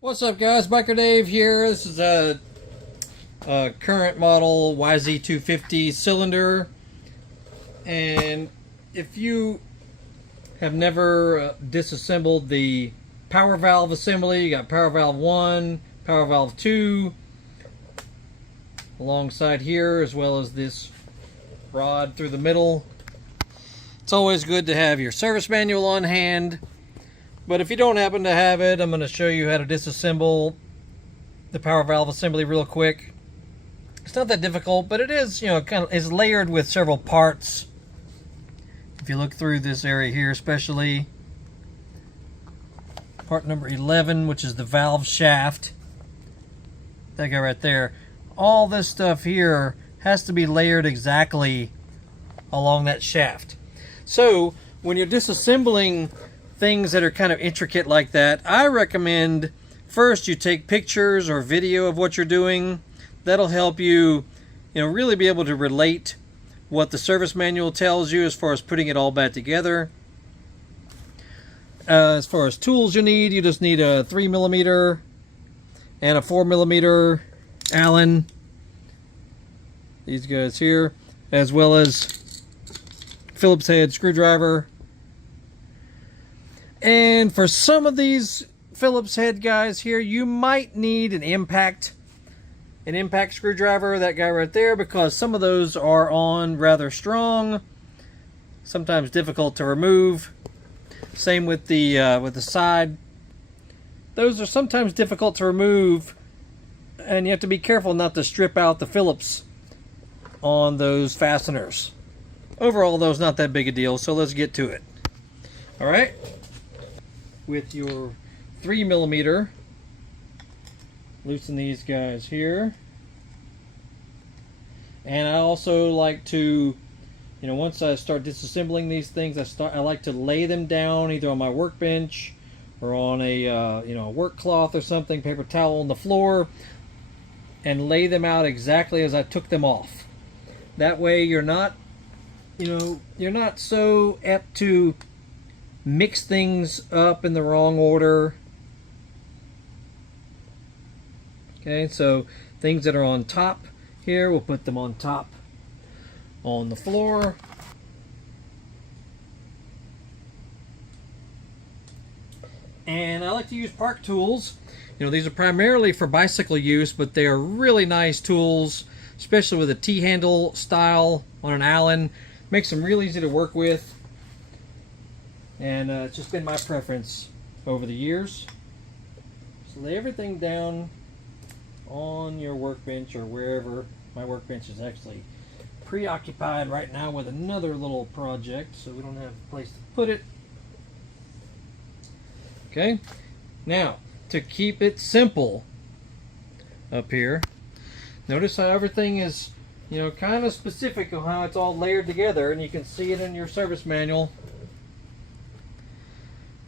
What's up, guys? Biker Dave here. This is a current model YZ250 cylinder, and if you have never disassembled the power valve assembly, you got power valve 1, power valve 2 alongside here, as well as this rod through the middle. It's always good to have your service manual on hand. But if you don't happen to have it, I'm going to show you how to disassemble the power valve assembly real quick. It's not that difficult, but it is, kind of is layered with several parts. If you look through this area here, especially part number 11, which is the valve shaft, that guy right there, all this stuff here has to be layered exactly along that shaft. So when you're disassembling things that are kind of intricate like that, I recommend first you take pictures or video of what you're doing. That'll help you, really be able to relate what the service manual tells you as far as putting it all back together. As far as tools you just need a 3mm and a 4mm Allen. These guys here, as well as Phillips head screwdriver. And for some of these Phillips head guys here, you might need an impact screwdriver, that guy right there, because some of those are on rather strong, sometimes difficult to remove. Same with the side. Those are sometimes difficult to remove, and you have to be careful not to strip out the Phillips on those fasteners. Overall, though, it's not that big a deal, so let's get to it. All right. With your 3mm, loosen these guys here. And I also like to, once I start disassembling these things, I like to lay them down either on my workbench or on a work cloth or something, paper towel on the floor, and lay them out exactly as I took them off. That way you're not so apt to mix things up in the wrong order. Okay, so things that are on top here, we'll put them on top on the floor. And I like to use park tools. These are primarily for bicycle use, but they are really nice tools, especially with a T-handle style on an Allen. Makes them real easy to work with. And it's just been my preference over the years. So lay everything down on your workbench or wherever. My workbench is actually preoccupied right now with another little project, so we don't have a place to put it. Okay, now to keep it simple up here, notice how everything is, kind of specific on how it's all layered together, and you can see it in your service manual.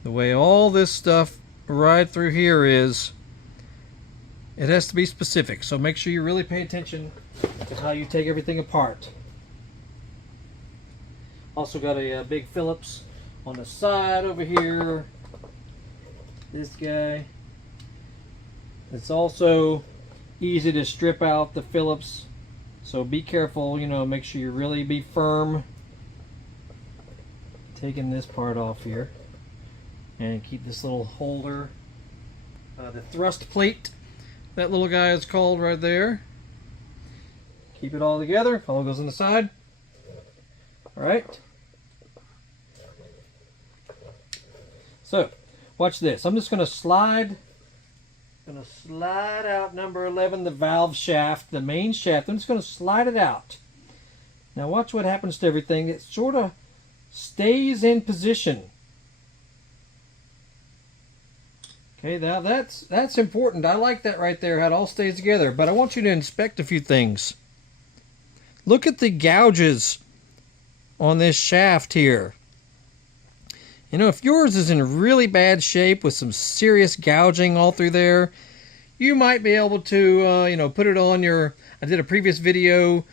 The way all this stuff right through here is, it has to be specific. So make sure you really pay attention to how you take everything apart. Also got a big Phillips on the side over here. This guy. It's also easy to strip out the Phillips. So be careful, make sure you really be firm. Taking this part off here. And keep this little holder, the thrust plate, that little guy is called right there. Keep it all together, all goes on the side. All right. So, watch this. I'm just going to slide out number 11, the valve shaft, the main shaft. I'm just going to slide it out. Now watch what happens to everything. It sort of stays in position. Okay, now that's important. I like that right there, how it all stays together. But I want you to inspect a few things. Look at the gouges on this shaft here. If yours is in really bad shape with some serious gouging all through there, you might be able to, put it on your, I did a previous video,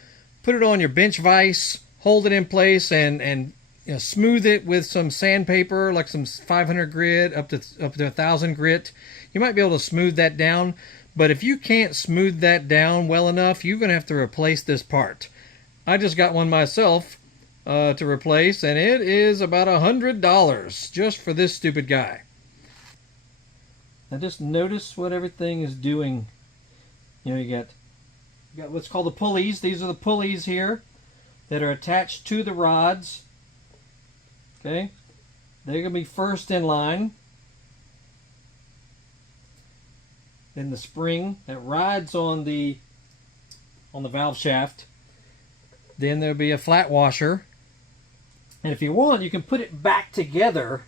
put it on your bench vise, hold it in place, and smooth it with some sandpaper, like some 500 grit up to 1,000 grit. You might be able to smooth that down, but if you can't smooth that down well enough, you're going to have to replace this part. I just got one myself to replace, and it is about $100 just for this stupid guy. Now just notice what everything is doing. You know, you got what's called the pulleys. These are the pulleys here that are attached to the rods. Okay, they're going to be first in line. Then the spring that rides on the valve shaft. Then there'll be a flat washer. And if you want, you can put it back together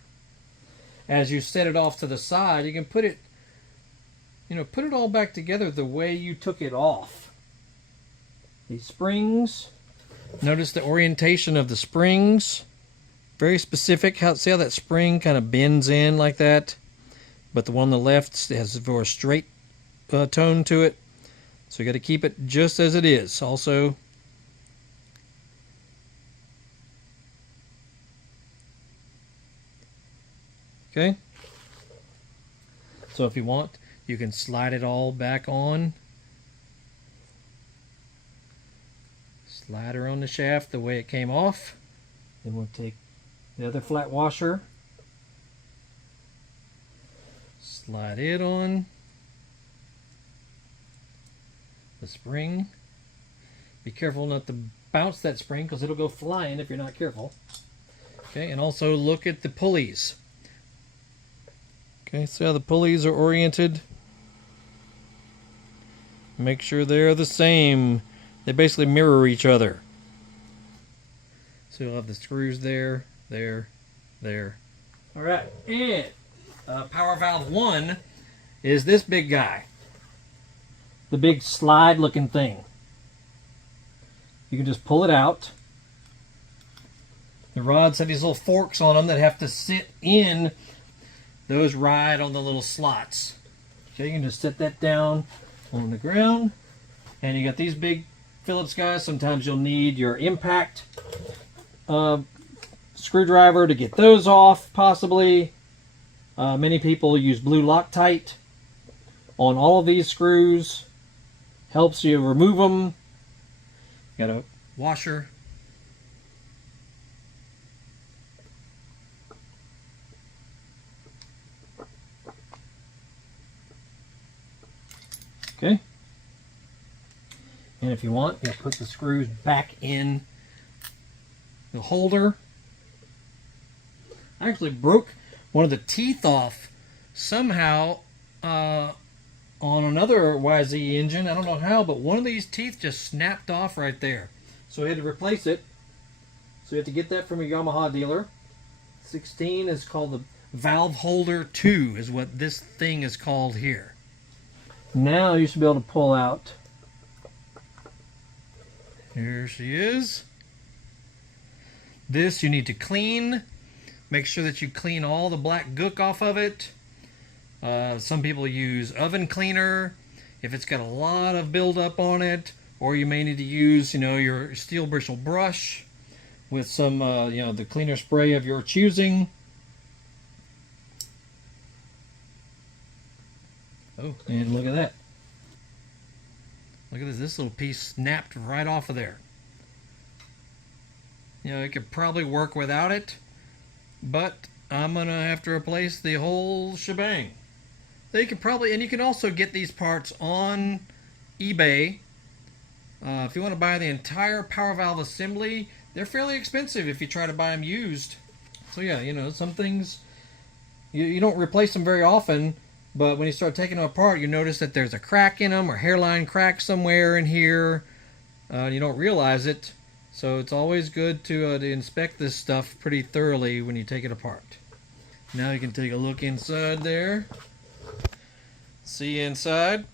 as you set it off to the side. You can put it, put it all back together the way you took it off. These springs. Notice the orientation of the springs. Very specific. See how that spring kind of bends in like that? But the one on the left has a more straight tone to it. So you got to keep it just as it is. Also, okay. So if you want, you can slide it all back on. Slide her on the shaft the way it came off. Then we'll take the other flat washer. Slide it on. The spring. Be careful not to bounce that spring because it'll go flying if you're not careful. Okay, and also look at the pulleys. Okay, see how the pulleys are oriented? Make sure they're the same. They basically mirror each other. So you'll have the screws there, there. All right, and power valve 1 is this big guy. The big slide looking thing. You can just pull it out. The rods have these little forks on them that have to sit in. Those ride on the little slots. Okay, you can just set that down on the ground. And you got these big Phillips guys. Sometimes you'll need your impact screwdriver to get those off, possibly. Many people use blue Loctite on all of these screws. Helps you remove them. Got a washer. Okay. And if you want, you'll put the screws back in the holder. I actually broke one of the teeth off somehow on another YZ engine. I don't know how, but one of these teeth just snapped off right there. So I had to replace it. So you have to get that from a Yamaha dealer. 16 is called the valve holder 2 is what this thing is called here. Now you should be able to pull out. Here she is. This you need to clean. Make sure that you clean all the black gook off of it. Some people use oven cleaner if it's got a lot of buildup on it, or you may need to use, your steel bristle brush with some, the cleaner spray of your choosing. Oh, and look at that. Look at this. This little piece snapped right off of there. It could probably work without it, but I'm going to have to replace the whole shebang. So you can probably, and you can also get these parts on eBay. If you want to buy the entire power valve assembly, they're fairly expensive if you try to buy them used. So yeah, some things, you don't replace them very often, but when you start taking them apart, you notice that there's a crack in them or hairline crack somewhere in here. You don't realize it. So it's always good to inspect this stuff pretty thoroughly when you take it apart. Now you can take a look inside there. See inside.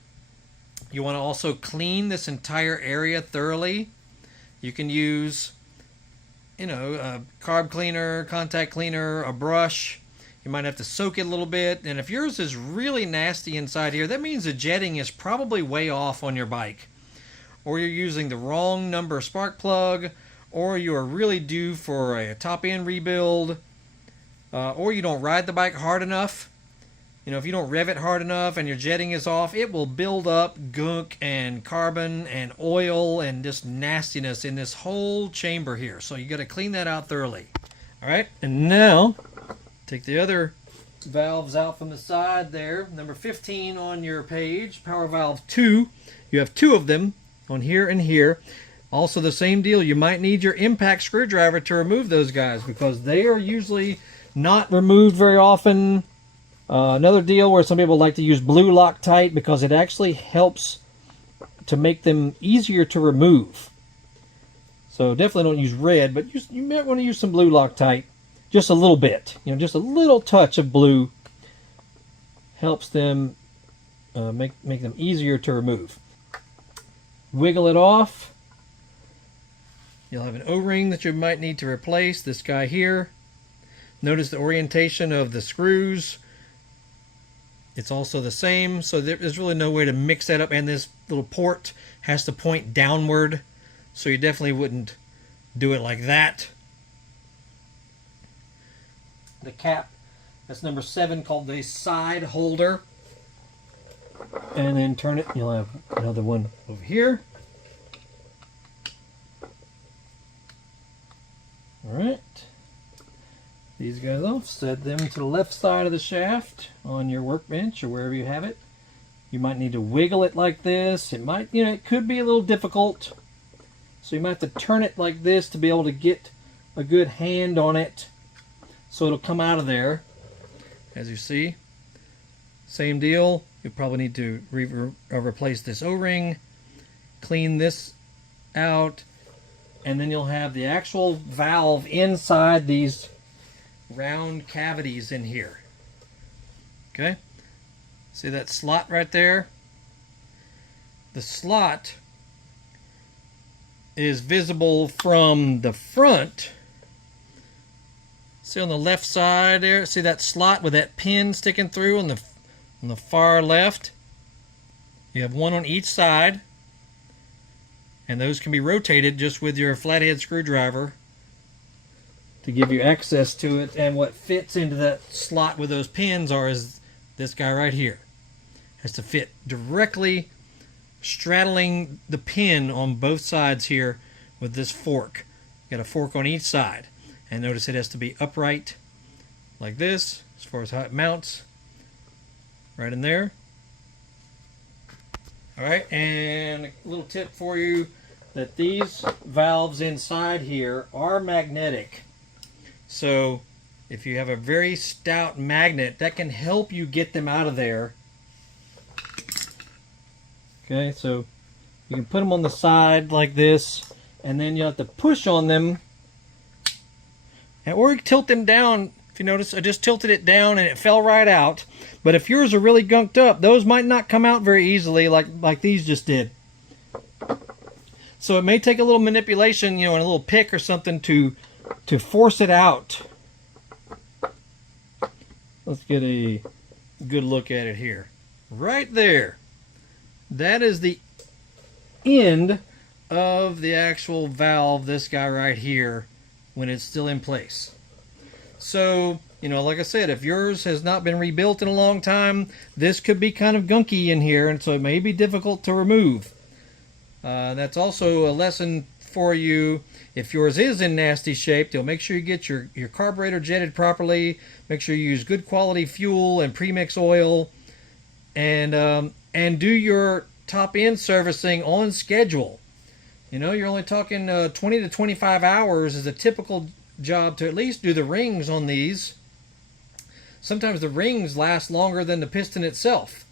You want to also clean this entire area thoroughly. You can use, a carb cleaner, contact cleaner, a brush. You might have to soak it a little bit. And if yours is really nasty inside here, that means the jetting is probably way off on your bike. Or you're using the wrong number spark plug, or you are really due for a top end rebuild, or you don't ride the bike hard enough. You know, if you don't rev it hard enough and your jetting is off, it will build up gunk and carbon and oil and just nastiness in this whole chamber here. So you got to clean that out thoroughly. All right, and now take the other valves out from the side there. Number 15 on your page, power valve 2. You have 2 of them on here and here. Also the same deal, you might need your impact screwdriver to remove those guys because they are usually not removed very often. Another deal where some people like to use blue Loctite because it actually helps to make them easier to remove. So definitely don't use red, but you might want to use some blue Loctite. Just a little bit. You know, just a little touch of blue helps them make them easier to remove. Wiggle it off. You'll have an O-ring that you might need to replace. This guy here. Notice the orientation of the screws. It's also the same, so there's really no way to mix that up, and this little port has to point downward, so you definitely wouldn't do it like that. The cap, that's number 7, called the side holder. And then turn it, you'll have another one over here. Alright. These guys off, set them to the left side of the shaft on your workbench or wherever you have it. You might need to wiggle it like this. It might, you know, it could be a little difficult. So you might have to turn it like this to be able to get a good hand on it so it'll come out of there. As you see, same deal. You'll probably need to replace this O-ring, clean this out, and then you'll have the actual valve inside these round cavities in here. Okay, see that slot right there? The slot is visible from the front. See on the left side there, see that slot with that pin sticking through on the far left? You have one on each side, and those can be rotated just with your flathead screwdriver to give you access to it. And what fits into that slot with those pins is this guy right here. Has to fit directly straddling the pin on both sides here with this fork. You got a fork on each side. And notice it has to be upright like this as far as how it mounts. Right in there. Alright, and a little tip for you that these valves inside here are magnetic. So if you have a very stout magnet, that can help you get them out of there. Okay, so you can put them on the side like this, and then you have to push on them, or tilt them down. If you notice, I just tilted it down and it fell right out. But if yours are really gunked up, those might not come out very easily like these just did. So it may take a little manipulation, you know, and a little pick or something to force it out. Let's get a good look at it here. Right there. That is the end of the actual valve, this guy right here, when it's still in place. So, you know, like I said, if yours has not been rebuilt in a long time, this could be kind of gunky in here, and so it may be difficult to remove. That's also a lesson for you. If yours is in nasty shape, you'll make sure you get your carburetor jetted properly. Make sure you use good quality fuel and premix oil, and do your top end servicing on schedule. You know, you're only talking 20 to 25 hours is a typical job to at least do the rings on these. Sometimes the rings last longer than the piston itself.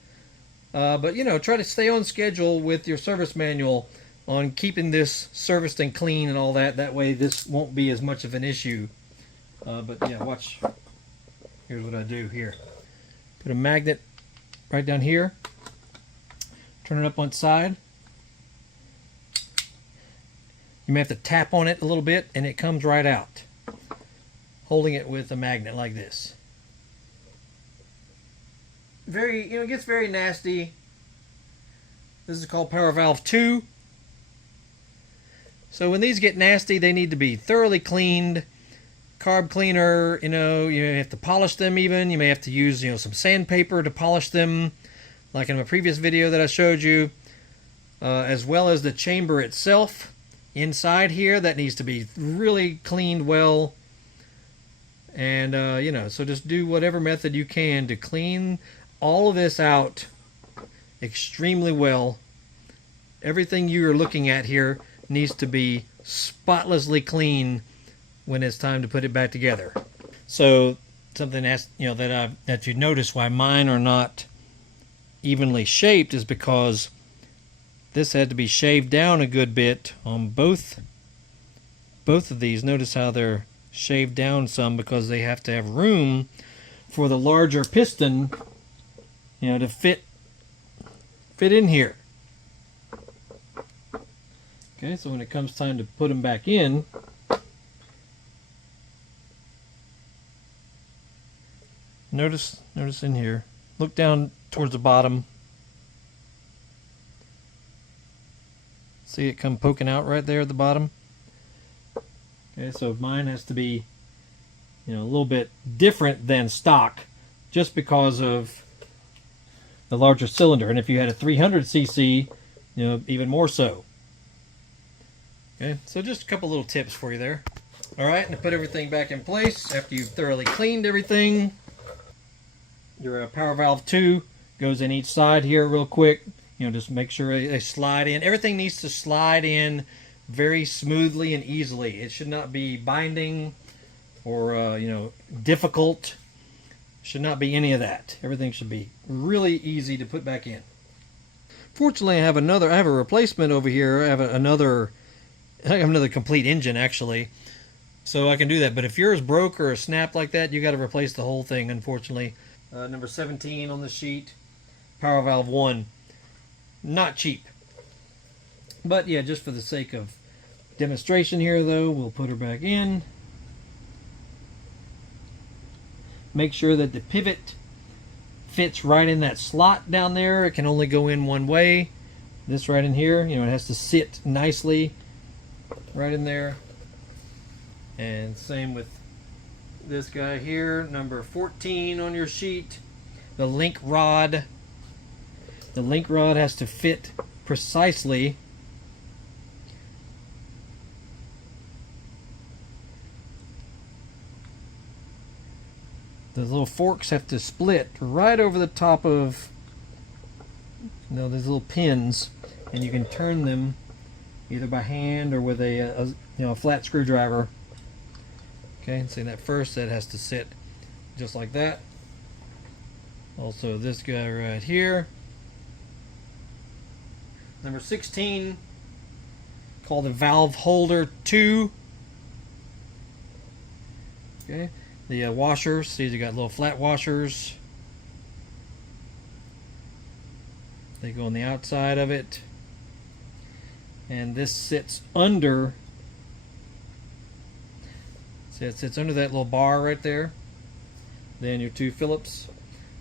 But, you know, try to stay on schedule with your service manual on keeping this serviced and clean and all that. That way this won't be as much of an issue. But, yeah, watch. Here's what I do here. Put a magnet right down here. Turn it up one side. You may have to tap on it a little bit and it comes right out. Holding it with a magnet like this. Very, you know, it gets very nasty. This is called power valve 2. So when these get nasty, they need to be thoroughly cleaned. Carb cleaner, you have to polish them even. You may have to use, some sandpaper to polish them, like in my previous video that I showed you. As well as the chamber itself inside here, that needs to be really cleaned well. And, so just do whatever method you can to clean all of this out extremely well. Everything you're looking at here needs to be spotlessly clean when it's time to put it back together. So something that you notice why mine are not evenly shaped is because this had to be shaved down a good bit on both of these. Notice how they're shaved down some because they have to have room for the larger piston, to fit in here. Okay, so when it comes time to put them back in, notice in here, look down towards the bottom. See it come poking out right there at the bottom? Okay, so mine has to be, a little bit different than stock just because of the larger cylinder. And if you had a 300cc, even more so. Okay, so just a couple little tips for you there. All right, and to put everything back in place after you've thoroughly cleaned everything, your power valve 2 goes in each side here real quick. Just make sure they slide in. Everything needs to slide in very smoothly and easily. It should not be binding or difficult. Should not be any of that. Everything should be really easy to put back in. Fortunately, I have a replacement over here. I have another complete engine actually, so I can do that. But if yours broke or snapped like that, you got to replace the whole thing, unfortunately. Number 17 on the sheet, power valve 1. Not cheap. But yeah, just for the sake of demonstration here though, we'll put her back in. Make sure that the pivot fits right in that slot down there. It can only go in one way. This right in here, it has to sit nicely right in there. And same with this guy here, number 14 on your sheet, the link rod. The link rod has to fit precisely. The little forks have to split right over the top of these little pins, and you can turn them either by hand or with a flat screwdriver. Okay, see that first, that has to sit just like that. Also this guy right here. Number 16, called the valve holder 2. Okay, the washers, see you got little flat washers. They go on the outside of it. And this sits under, see it sits under that little bar right there. Then your 2 Phillips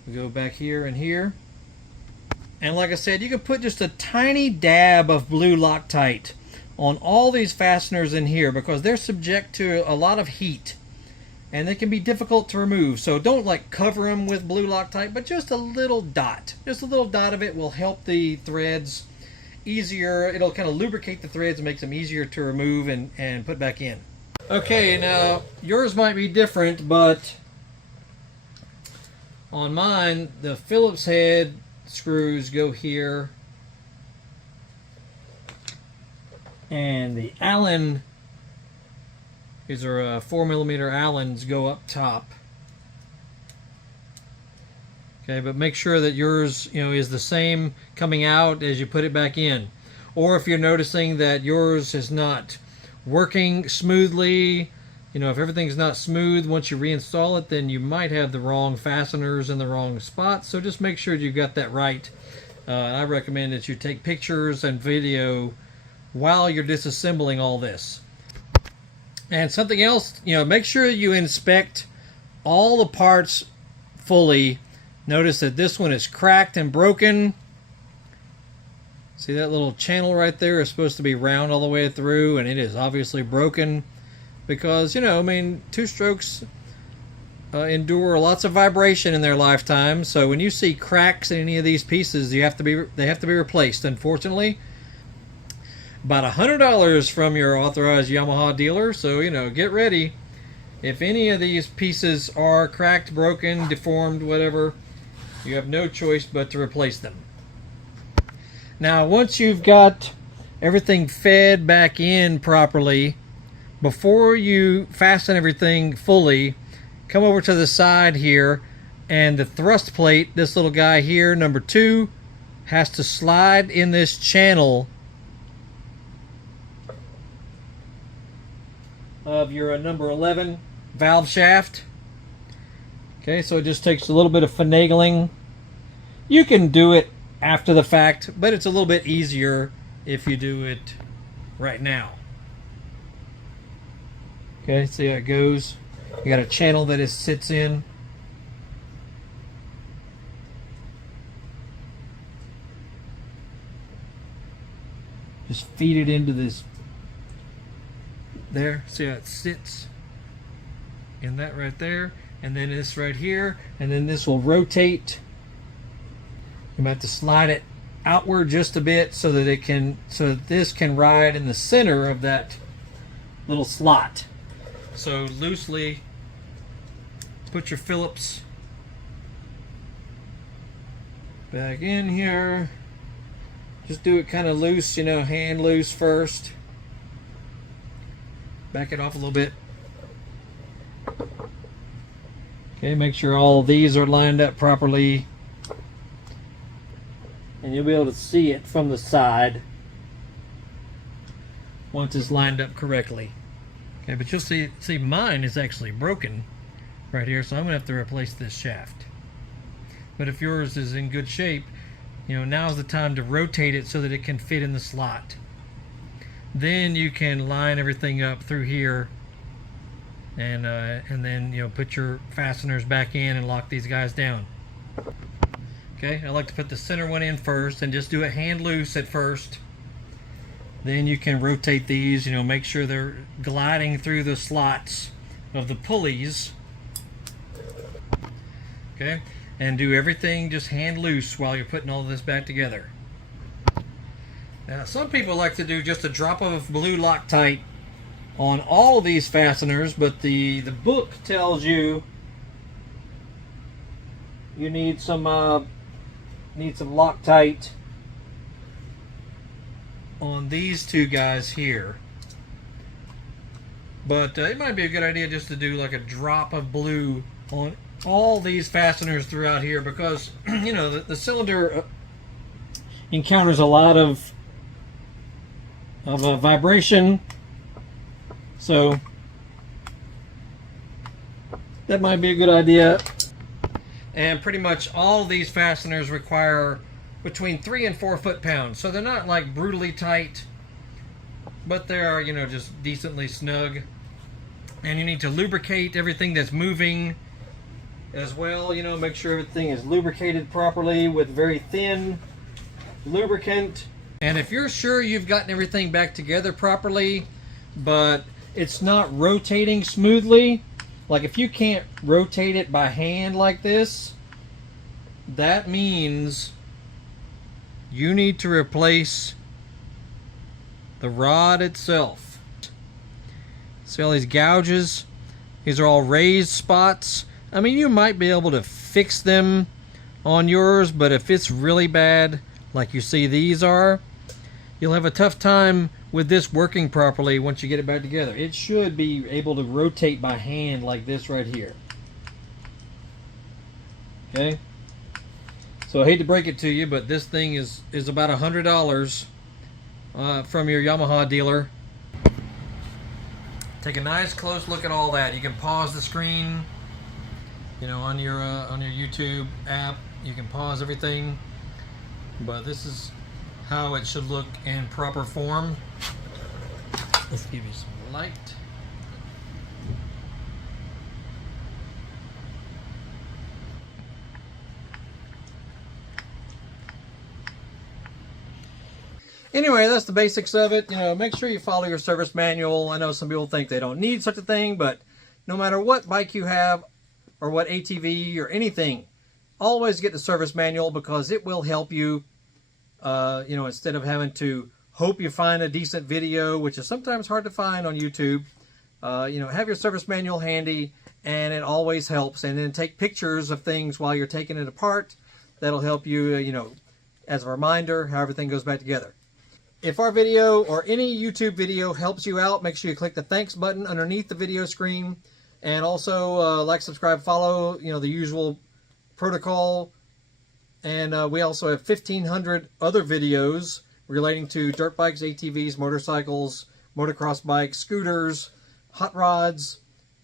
will go back here and here. And like I said, you can put just a tiny dab of blue Loctite on all these fasteners in here because they're subject to a lot of heat and they can be difficult to remove. So don't cover them with blue Loctite, but just a little dot. Just a little dot of it will help the threads easier. It'll kind of lubricate the threads and makes them easier to remove and put back in. Okay, now yours might be different, but on mine, the Phillips head screws go here, and the Allen, these are 4mm Allens, go up top. Okay, but make sure that yours is the same coming out as you put it back in. Or if you're noticing that yours is not working smoothly, if everything's not smooth once you reinstall it, then you might have the wrong fasteners in the wrong spots. So just make sure you've got that right. I recommend that you take pictures and video while you're disassembling all this. And something else, make sure you inspect all the parts fully. Notice that this one is cracked and broken. See that little channel right there is supposed to be round all the way through, and it is obviously broken because, you know, I mean, two-strokes endure lots of vibration in their lifetime. So when you see cracks in any of these pieces, they have to be replaced. Unfortunately, about $100 from your authorized Yamaha dealer. So, you know, get ready. If any of these pieces are cracked, broken, deformed, whatever, you have no choice but to replace them. Now, once you've got everything fed back in properly, before you fasten everything fully, come over to the side here, and the thrust plate, this little guy here, number 2, has to slide in this channel of your number 11 valve shaft. Okay, so it just takes a little bit of finagling. You can do it after the fact, but it's a little bit easier if you do it right now. Okay, see how it goes. You got a channel that it sits in. Just feed it into this. There, see how it sits in that right there, and then this right here, and then this will rotate. You might have to slide it outward just a bit so that this can ride in the center of that little slot. So loosely put your Phillips back in here. Just do it kind of loose, you know, hand loose first. Back it off a little bit. Okay, make sure all of these are lined up properly. And you'll be able to see it from the side once it's lined up correctly. Okay, but you'll see mine is actually broken right here, so I'm gonna have to replace this shaft. But if yours is in good shape, you know, now's the time to rotate it so that it can fit in the slot. Then you can line everything up through here, and then, you know, put your fasteners back in and lock these guys down. Okay, I like to put the center one in first and just do it hand loose at first. Then you can rotate these, you know, make sure they're gliding through the slots of the pulleys. Okay, and do everything just hand loose while you're putting all this back together. Now, some people like to do just a drop of blue Loctite on all of these fasteners, but the book tells you need some Loctite on these two guys here. But it might be a good idea just to do like a drop of blue on all these fasteners throughout here, because you know, the cylinder encounters a lot of vibration, so that might be a good idea. And pretty much all of these fasteners require between 3 and 4 foot-pounds, so they're not like brutally tight, but they are, you know, just decently snug. And you need to lubricate everything that's moving as well, you know, make sure everything is lubricated properly with very thin lubricant. And if you're sure you've gotten everything back together properly, but it's not rotating smoothly, like if you can't rotate it by hand like this, that means you need to replace the rod itself. See all these gouges? These are all raised spots. I mean, you might be able to fix them on yours, but if it's really bad, like you see these are, you'll have a tough time with this working properly once you get it back together. It should be able to rotate by hand like this right here. Okay? So I hate to break it to you, but this thing is about $100 from your Yamaha dealer. Take a nice close look at all that. You can pause the screen, you know, on your YouTube app. You can pause everything, but this is how it should look in proper form. Let's give you some light. Anyway, that's the basics of it. You know, make sure you follow your service manual. I know some people think they don't need such a thing, but no matter what bike you have or what ATV or anything, always get the service manual because it will help you, you know, instead of having to hope you find a decent video, which is sometimes hard to find on YouTube. You know, have your service manual handy, and it always helps. And then take pictures of things while you're taking it apart. That'll help you, you know, as a reminder how everything goes back together. If our video or any YouTube video helps you out, make sure you click the thanks button underneath the video screen. And also like, subscribe, follow, you know, the usual protocol. And we also have 1,500 other videos relating to dirt bikes, ATVs, motorcycles, motocross bikes, scooters, hot rods,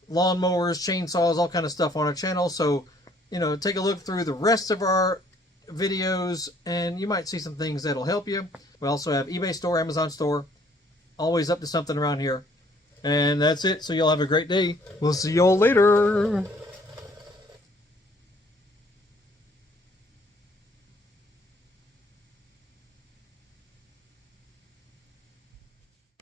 lawnmowers, chainsaws, all kind of stuff on our channel. So, you know, take a look through the rest of our videos and you might see some things that'll help you. We also have eBay store, Amazon store, always up to something around here. And that's it. So y'all have a great day. We'll see y'all later.